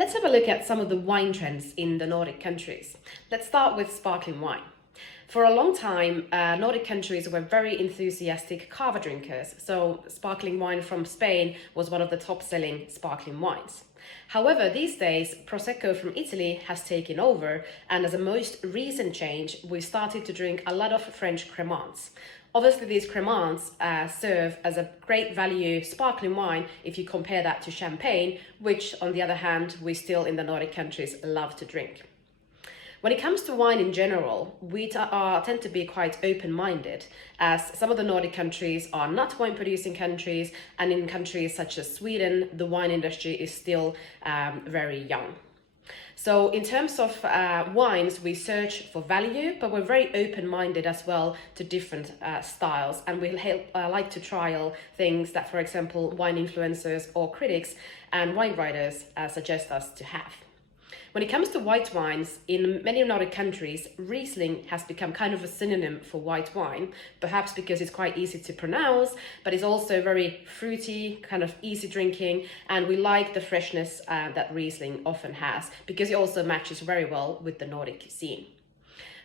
Let's have a look at some of the wine trends in the Nordic countries. Let's start with sparkling wine. For a long time, Nordic countries were very enthusiastic cava drinkers, so sparkling wine from Spain was one of the top-selling sparkling wines. However, these days, Prosecco from Italy has taken over, and as a most recent change, we've started to drink a lot of French cremants. Obviously, these cremants serve as a great value sparkling wine if you compare that to champagne, which, on the other hand, we still in the Nordic countries love to drink. When it comes to wine in general, we tend to be quite open-minded, as some of the Nordic countries are not wine-producing countries, and in countries such as Sweden, the wine industry is still very young. So in terms of wines, we search for value, but we're very open-minded as well to different styles, and we like to trial things that, for example, wine influencers or critics and wine writers suggest us to have. When it comes to white wines, in many Nordic countries, Riesling has become kind of a synonym for white wine, perhaps because it's quite easy to pronounce, but it's also very fruity, kind of easy drinking, and we like the freshness that Riesling often has, because it also matches very well with the Nordic cuisine.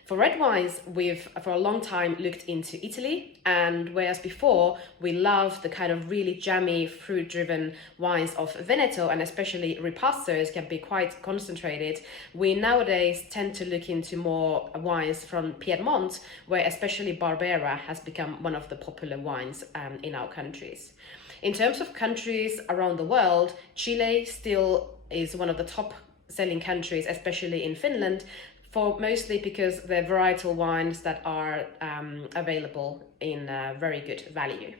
For red wines, we've for a long time looked into Italy, and whereas before we loved the kind of really jammy, fruit-driven wines of Veneto, and especially Ripassos can be quite concentrated, we nowadays tend to look into more wines from Piedmont, where especially Barbera has become one of the popular wines in our countries. In terms of countries around the world, Chile still is one of the top selling countries, especially in Finland, mostly because they're varietal wines that are available in very good value.